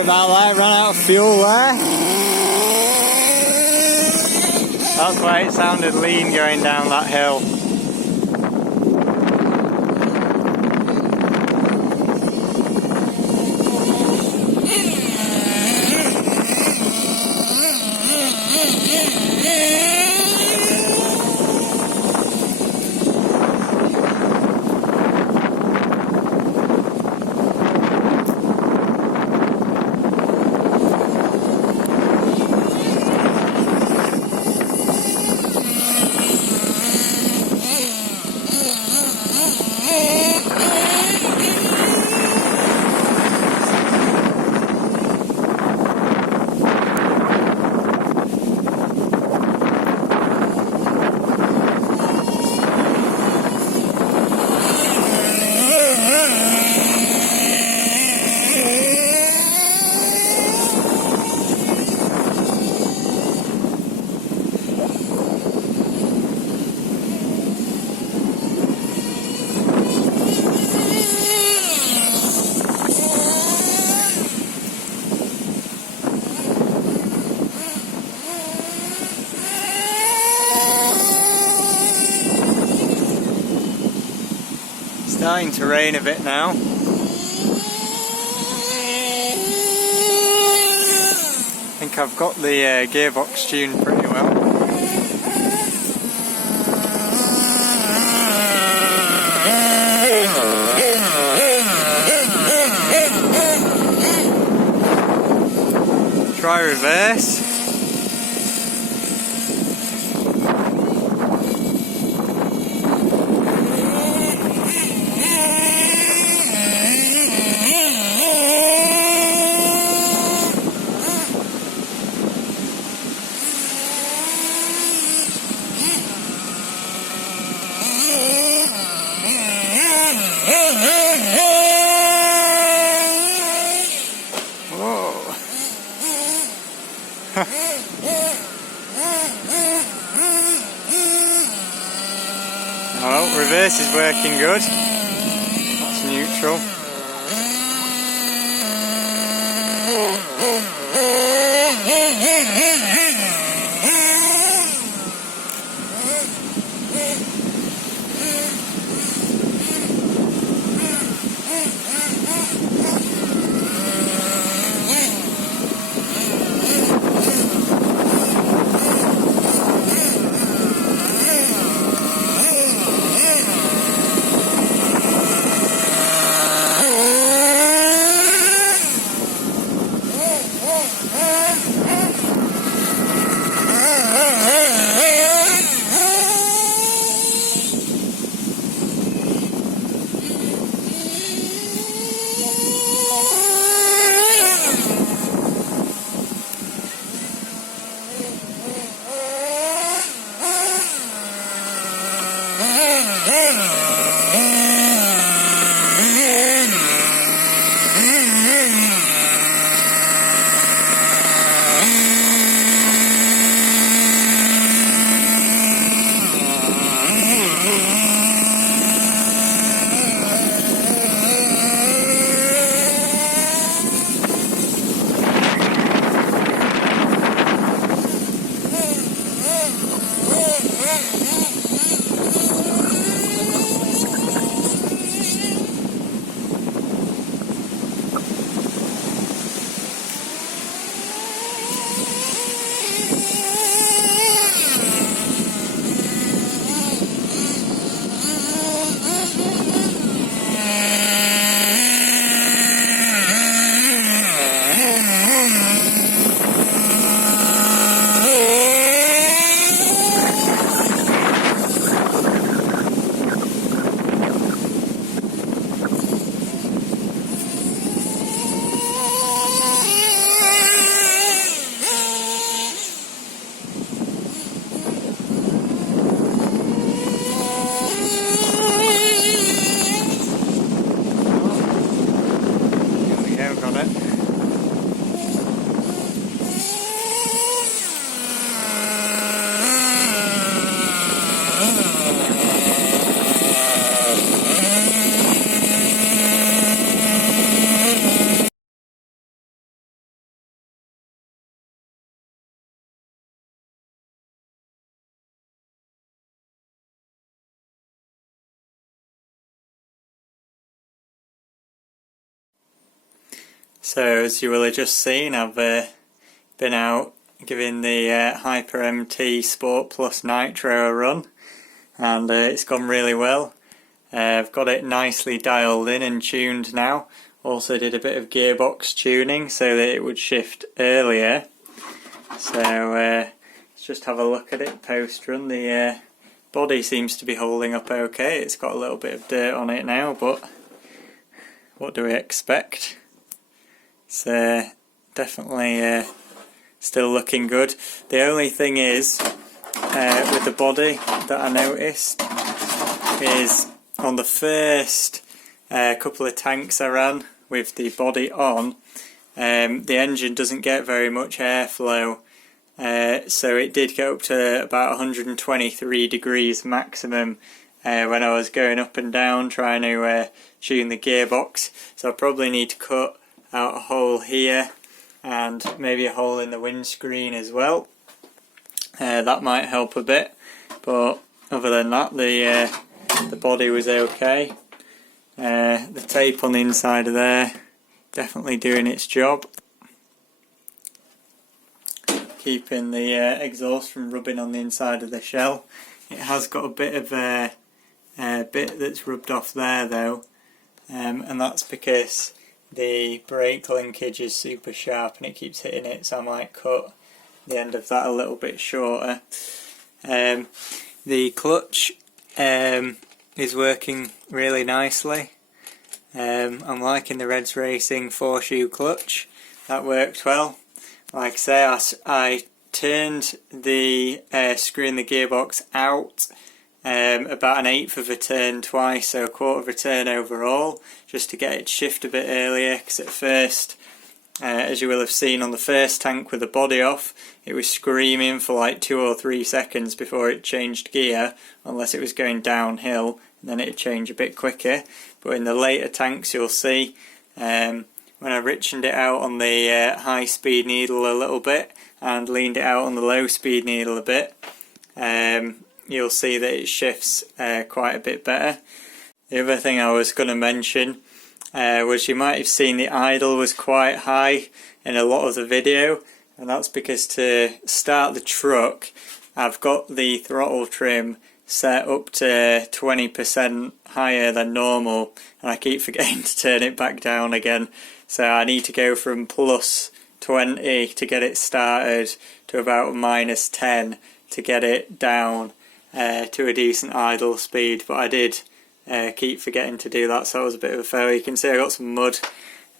About that, ran out of fuel there. That's why it sounded lean going down that hill. Starting to rain a bit now. I think I've got the gearbox tuned pretty well. Try reverse. Well, reverse is working good. That's neutral. So as you will have just seen, I've been out giving the Hyper MT Sport Plus Nitro a run, and it's gone really well. I've got it nicely dialed in and tuned now. Also did a bit of gearbox tuning so that it would shift earlier. So let's just have a look at it post run. The body seems to be holding up okay. It's got a little bit of dirt on it now, but what do we expect? It's definitely still looking good. The only thing is with the body that I noticed is on the first couple of tanks I ran with the body on, the engine doesn't get very much airflow, so it did get up to about 123 degrees maximum when I was going up and down trying to tune the gearbox. So I probably need to cut out a hole here and maybe a hole in the windscreen as well. That might help a bit, but other than that the body was okay. The tape on the inside of there definitely doing its job, keeping the exhaust from rubbing on the inside of the shell. It has got a bit of a bit that's rubbed off there though, and that's because the brake linkage is super sharp and it keeps hitting it, so I might cut the end of that a little bit shorter. The clutch is working really nicely. I'm liking the Reds Racing 4-shoe clutch. That worked well. Like I say, I turned the screw in the gearbox out about 1/8 of a turn twice, so 1/4 of a turn overall, just to get it to shift a bit earlier, because at first, as you will have seen on the first tank with the body off, it was screaming for like 2 or 3 seconds before it changed gear, unless it was going downhill, and then it'd change a bit quicker. But in the later tanks you'll see, when I richened it out on the high speed needle a little bit and leaned it out on the low speed needle a bit, you'll see that it shifts quite a bit better. The other thing I was going to mention was you might have seen the idle was quite high in a lot of the video, and that's because to start the truck I've got the throttle trim set up to 20% higher than normal, and I keep forgetting to turn it back down again, so I need to go from plus 20 to get it started to about minus 10 to get it down to a decent idle speed. But I did keep forgetting to do that, so it was a bit of a fail. You can see I got some mud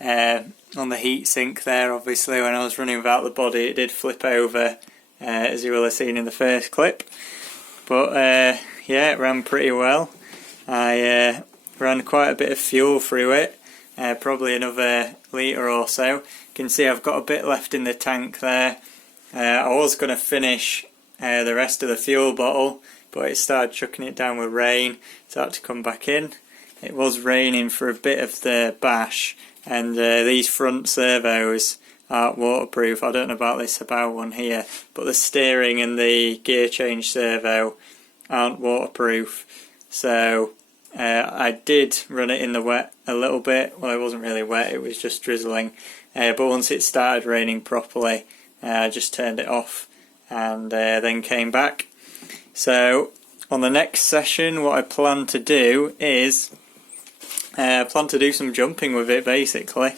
on the heatsink there. Obviously when I was running without the body it did flip over, as you will have seen in the first clip, but yeah, it ran pretty well. I ran quite a bit of fuel through it, probably another litre or so. You can see I've got a bit left in the tank there. I was going to finish the rest of the fuel bottle, but it started chucking it down with rain, so I had to come back in. It was raining for a bit of the bash, and these front servos aren't waterproof. I don't know about this Hobao one here, but the steering and the gear change servo aren't waterproof, so I did run it in the wet a little bit. Well, it wasn't really wet, it was just drizzling, but once it started raining properly I just turned it off and then came back. So on the next session what I plan to do is some jumping with it basically,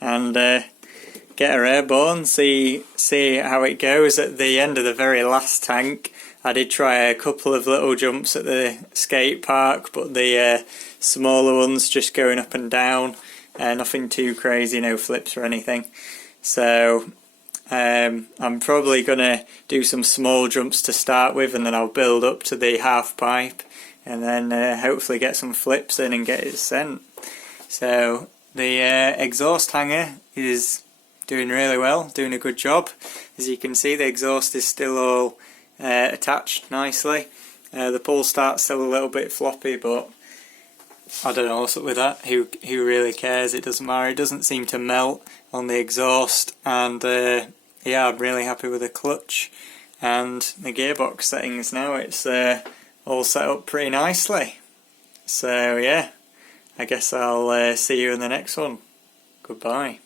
and get her airborne, see how it goes. At the end of the very last tank I did try a couple of little jumps at the skate park, but the smaller ones just going up and down, nothing too crazy, no flips or anything. So I'm probably going to do some small jumps to start with, and then I'll build up to the half pipe, and then hopefully get some flips in and get it sent. So the exhaust hanger is doing really well, doing a good job. As you can see, the exhaust is still all attached nicely. The pull start's still a little bit floppy, but I don't know what's up with that. Who really cares? It doesn't matter. It doesn't seem to melt on the exhaust, and yeah, I'm really happy with the clutch and the gearbox settings now. It's all set up pretty nicely. So yeah, I guess I'll see you in the next one. Goodbye.